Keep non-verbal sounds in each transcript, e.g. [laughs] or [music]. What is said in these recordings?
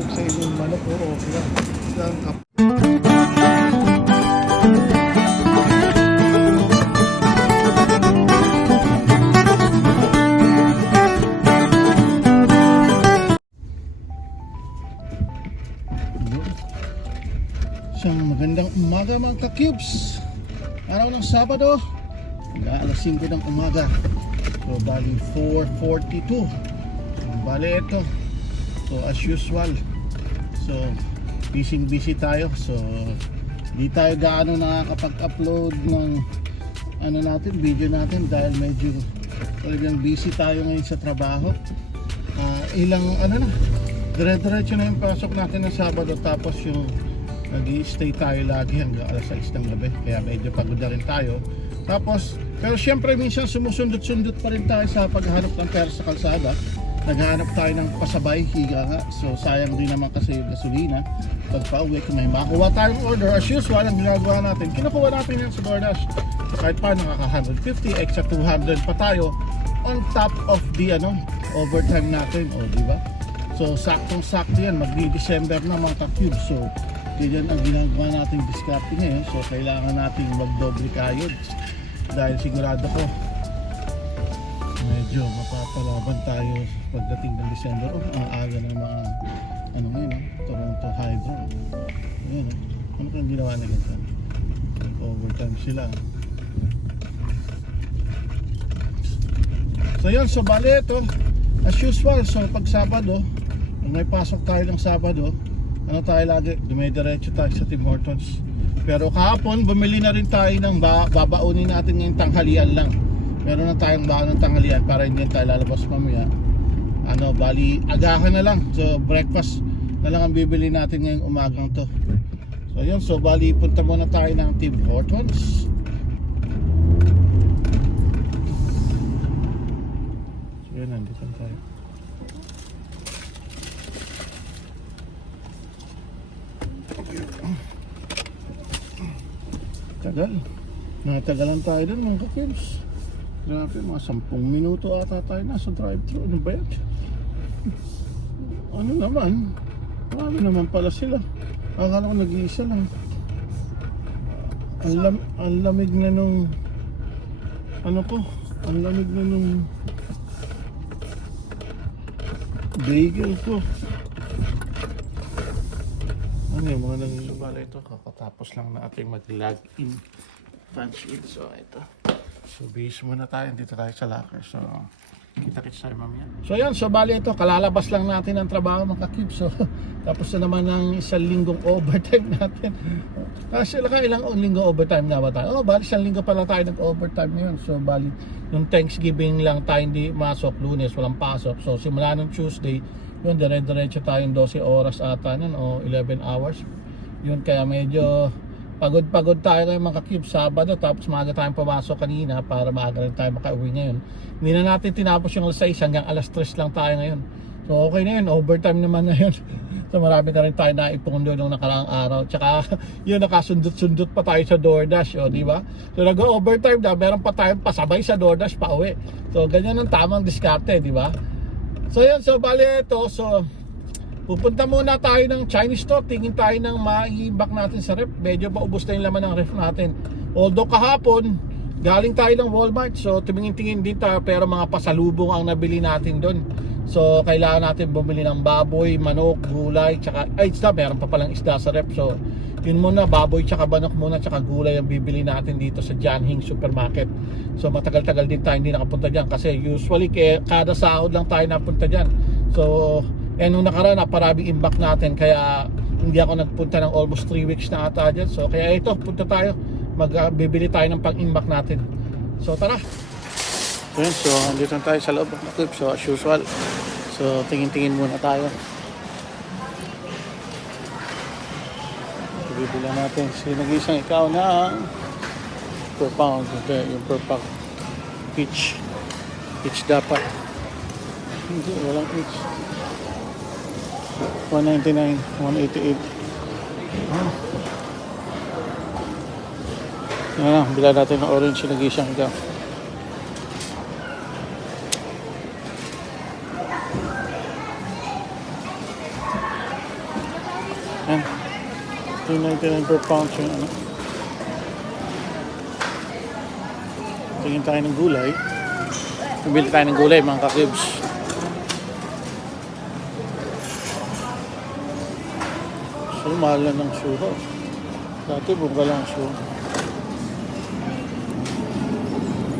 tawag sa inyo yung manok o okra. Yan, kap- Isang magandang umaga mga ka-cubes. Araw ng Sabado, alas 5 ng umaga. So, bali 4.42. Bali ito. So, as usual. So, busy busy tayo. So, di tayo gaano nakakapag-upload ng ano natin, video natin dahil medyo talagang busy tayo ngayon sa trabaho. Ah, ilang ano na, dire-diretso na yung pasok natin ng Sabado tapos yung nag stay tayo lagi hanggang alas 6 ng gabi kaya medyo pagod na rin tayo tapos pero syempre minsan sumusundot-sundot pa rin tayo sa paghahanap ng pera sa kalsada naghahanap tayo ng pasabay higa nga so sayang din naman kasi yung gasolina pag pauwi kung may makuha tayong order as usual ang ginagawa natin kinukuha natin yan sa DoorDash kahit pa nakaka 150 extra 200 pa tayo on top of the ano overtime natin o di ba So saktong sakto yan, magdi-December na mga ka-cube. So ganyan ang ginagawa nating discarte ngayon. So kailangan nating magdoble kayod. Dahil sigurado ko, medyo mapapalaban tayo pagdating ng December. Oh, ang aga ng mga, ano ngayon, ah, Toronto Hydro. Ayan, oh. ano kang ginawa nila dyan? Overtime sila. So yun, so bali ito, as usual, so pag Sabado, pag may pasok tayo ng Sabado, ano tayo lagi, dumidiretso tayo sa Tim Hortons. Pero kahapon, bumili na rin tayo ng ba babaunin natin ngayong tanghalian lang. Meron na tayong baon ng tanghalian para hindi tayo lalabas mamaya. Ano, bali, agahan na lang. So breakfast na lang ang bibili natin ngayong umagang to. So yun, so bali, punta muna tayo ng Tim Hortons. So yun, nandito na tayo. Tagal. Natagalan tayo dun mga kakibs. Grabe, mga 10 minuto ata tayo nasa drive-thru. Ano ba yan? Ano naman? Marami naman pala sila. Akala ko nag-iisa lang. Ang, lam lamig na nung ano ko, ang lamig na nung bagel ko. Ano yung mga nang bala ito, kakatapos lang natin mag-log in punch in. So ito. So base muna tayo, dito tayo sa locker. So kita-kits tayo mamaya. So yan, so bali ito, kalalabas lang natin ang trabaho mga kakib. So [laughs] tapos na naman ng isang linggong overtime [laughs] natin. Kasi ka ilang linggong overtime na ba tayo? Oh, bali isang linggo pala tayo nag-overtime ngayon. So bali, nung Thanksgiving lang tayo hindi masok, lunes, walang pasok. So simula nung Tuesday, yun, dire-diretso tayong 12 oras ata nun, o 11 hours. Yun, kaya medyo pagod-pagod tayo ngayon mga cube Sabado, tapos maaga tayong pumasok kanina para maaga rin tayo makauwi ngayon. Hindi na natin tinapos yung alas 6 hanggang alas 3 lang tayo ngayon. So okay na yun, overtime naman na yun. [laughs] so marami na rin tayo naipundo nung nakaraang araw. Tsaka [laughs] yun, nakasundot-sundot pa tayo sa DoorDash, o di ba? So nag-overtime na, meron pa tayong pasabay sa DoorDash pa uwi. So ganyan ang tamang diskarte, di ba? So yun, so bali ito, so pupunta muna tayo ng Chinese store, tingin tayo ng mai-back natin sa ref. Medyo paubos na yung laman ng ref natin. Although kahapon, galing tayo ng Walmart, so tumingin-tingin din tayo pero mga pasalubong ang nabili natin doon. So kailangan natin bumili ng baboy, manok, gulay, tsaka, ay isda, meron pa palang isda sa ref. So yun muna, baboy tsaka manok muna tsaka gulay ang bibili natin dito sa Janhing Supermarket. So matagal-tagal din tayo hindi nakapunta dyan kasi usually kada sahod lang tayo napunta dyan. So eh nung nakaraan naparaming imbak natin kaya hindi ako nagpunta ng almost 3 weeks na ata dyan. So kaya ito, punta tayo. Magbibili tayo ng pang-imbak natin. So tara! Yun, so andito na tayo sa loob ng clip. So as usual, so tingin-tingin muna tayo. Bibilan natin si nag-isang ikaw ng per pound. Okay, yung per pound. Each. Each dapat. Hindi, walang each. 199, 188. Ah. Yan lang, bila natin ng orange yung nag-isang ikaw. $2.99 per pound yung ano. Tingin tayo ng gulay. Bibili tayo ng gulay mga kakibs. Mahal na ng suha. Dati, bunga lang ang suha.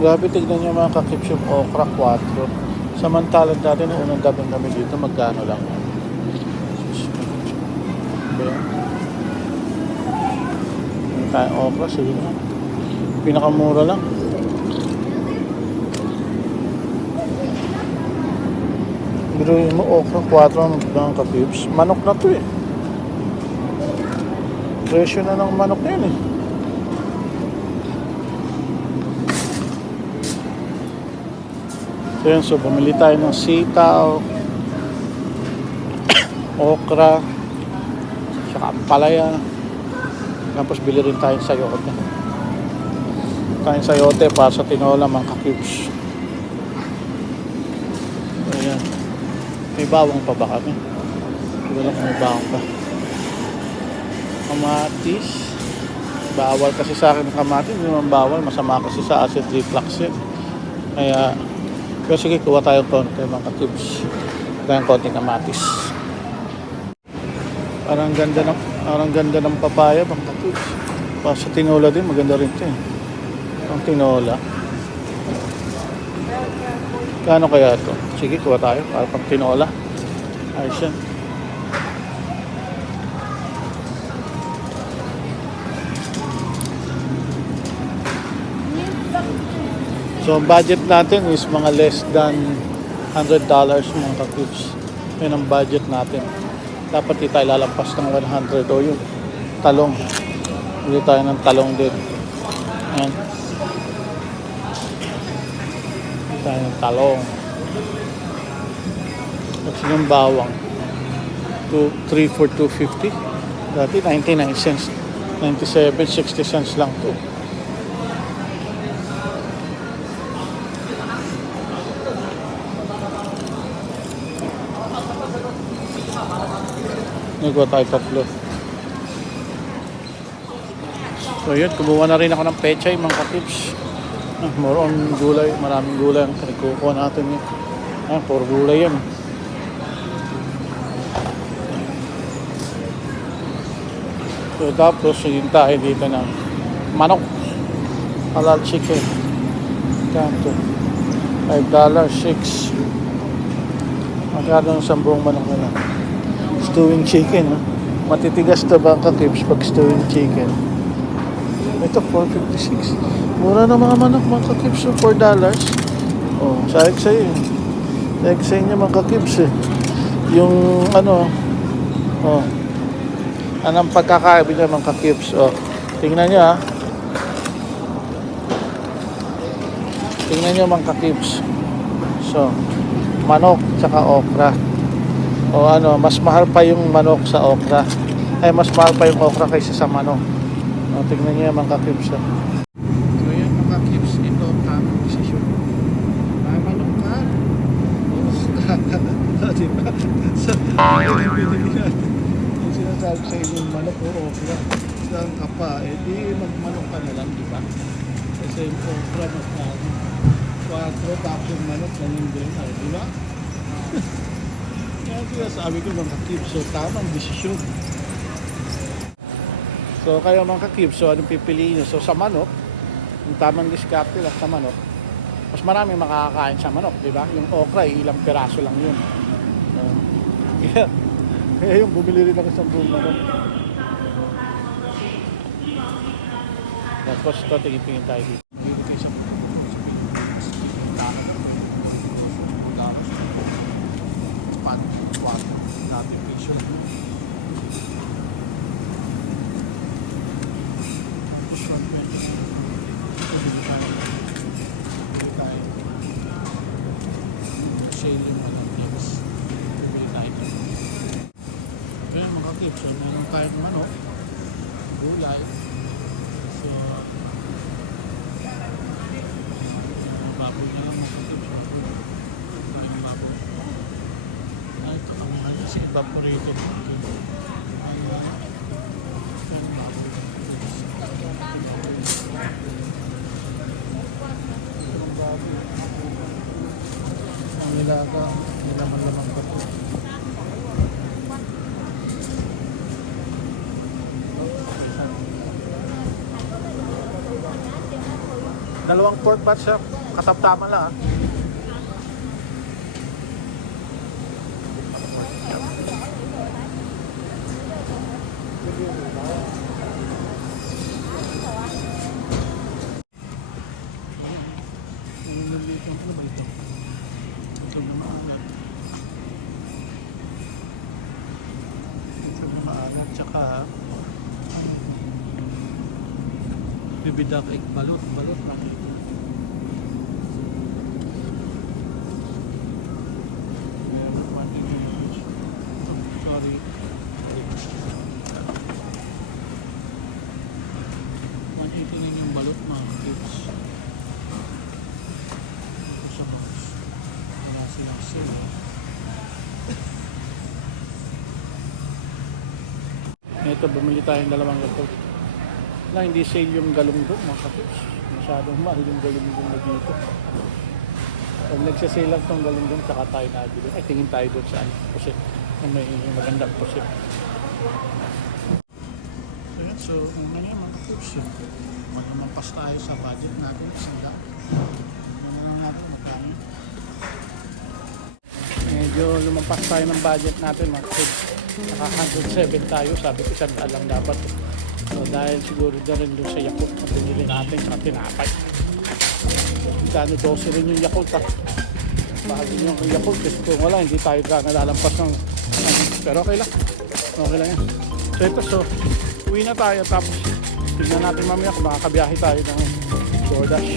Grabe, tignan niyo mga kakibs yung okra 4. Samantalang dati na unang gabing kami dito, magkano lang. Tayo okra, sige na. Pinakamura lang. Biruin mo, okra 4 ng kakibs. Manok na to eh. Presyo na ng manok na yun eh. So yun, so bumili tayo ng sitaw, [coughs] okra, saka palaya. Tapos bili rin tayo ng sayote. Tayong sayote para sa tinola mga cubes. Ayan. May bawang pa ba kami? Alam kung may bawang pa. Kamatis. Bawal kasi sa akin ng kamatis. Hindi naman bawal. Masama kasi sa acid reflux yun. Kaya, pero sige, kuha tayo konti mga cubes. Tayong konting kamatis. Parang ganda ng parang ganda ng papaya mga cubes. Pa sa tinola din maganda rin 'to. Eh. Ang tinola. Kano kaya to? Sige, kuha tayo para pang tinola. Ayos yan. So, ang budget natin is mga less than $100 mga kakibs. Yun ang budget natin. Dapat di tayo lalampas ng 100 o yun. Talong. Bili tayo ng talong din. Ayan. Bili tayo ng talong. At yung bawang. 2, 3 for 250. Dati 99 cents. 97, 60 cents lang to. Nagawa tayo tatlo. So yun, kumuha na rin ako ng pechay, mga katips. Ah, more on gulay, maraming gulay ang pinagkukuha natin yun. Ah, puro gulay yan. So tapos, yun tayo dito ng manok. Halal chicken. Kanto. $5, 6. Magkano ng sambong manok na lang stewing chicken. No? Matitigas to ba ka tips pag stewing chicken? Ito, 456. Mura na mga manok, mga kakibs, so $4. Oh, sayag sa'yo. eh. Sayag sa inyo, mga kakibs, eh. Yung, ano, oh, anong pagkakaiba niya, mga kakibs, oh. Tingnan niyo, ah. Tingnan niyo, mga kakibs. So, manok, tsaka okra. O ano, mas mahal pa yung manok sa okra. Ay, mas mahal pa yung okra kaysa sa manok. O, tingnan niyo yung mga kips. ah. So yan mga kips, ito ang tamang desisyon. Ay, manok ka? [laughs] Oo, diba? Sa pinipili natin. Yung sinasabi sa inyo, manok o okra. Saan ka pa? Eh, di magmanok ka na lang, di ba? Kasi yung okra mas mahal. 4 tapos manok, ganun din. ah, Di ba? [laughs] Kaya sinasabi ko mga kakib, so tamang desisyon. So kayo mga kakib, so anong pipiliin nyo? So sa manok, yung tamang diskarte lang sa manok, mas marami makakakain sa manok, di ba? Yung okra, ilang piraso lang yun. So, kaya, kaya yung bumili rin ako sa buong manok. Tapos ito, tingin-tingin tayo dito. Thank you. stop ko rito. Ang nilaga, nilaman-laman ko po. Dalawang pork bat siya, kataptaman lang ah. Maalat. Tsaka bibidak ek balot. Balot lang. Meron pa din yung- Sorry. 189 yung balot mga kids. Ito sa house. Wala. Ito, bumili tayong dalawang gato. Na hindi sale yung galunggong mga kapits. Masyadong mahal yung galunggong na dito. Pag nagsasale lang tong galunggong, tsaka tayo nabili. Ay, tingin tayo doon sa ano, pusit. Yung may magandang pusit. So yun, so una nga mga kapits. Magmampas tayo sa budget natin. Sila. Ano lang natin, magkano. Medyo lumampas tayo ng budget natin mga kids. Naka 107 tayo, sabi ko isang daan lang dapat. So dahil siguro na rin doon sa Yakult na pinili natin sa tinapay. So kano 12 rin yung Yakult ha. Mahal din yung Yakult kung wala hindi tayo nalalampas ng ano. Pero okay lang. Okay lang yan. So ito so, uwi na tayo tapos tignan natin mamaya kung makakabiyahe tayo ng DoorDash.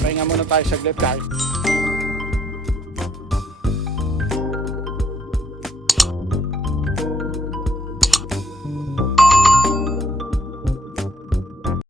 Pahinga muna tayo saglit kahit